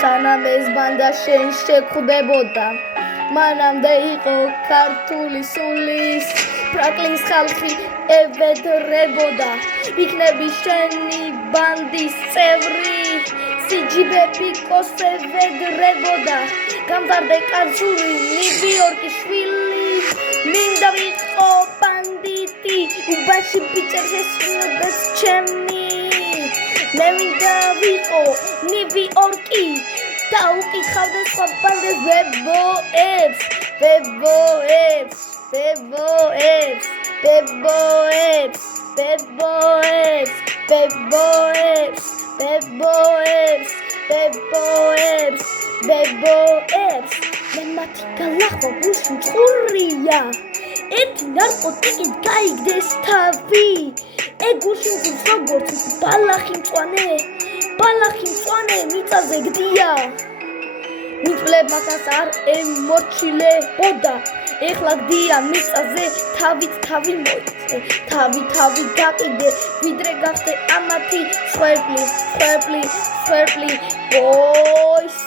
სანამ ეს ბანდა შენ შეხვდებოდა მანამდე იყო ქართული სულის ფრაკლის ხალხი ევედრებოდა იქნები შენი ბანდის წევრი სიჯიბები კოსევედრებოდა გამბარდე კაცური ნიუ-იორკის შვილი მინდა ვიყო ბანდიტი უბაში პიჭერს ესმებს ჩემი მე მინდა ვიყო ნიუ-იორკი და უკითხავდე სხვა ბანდეს ბებოებს ბებოებს ბებოებს ბებოებს ბებოებს ბებოებს ბებოებს ბებოებს ბებოებს მე მათი გალახვა გულში მწყურია ერთი ნარკოტიკით გაიგდეს თავი ეგუში როგორც ბალახი მწვანე მიწაზე გდია მიწვლებ მაგას არ ემორჩილებოდა ეხლა გდია მიწაზე თავი მოიწე თავი გაყიდე ვიდრე გახდე ამათი სვერპლი ბოის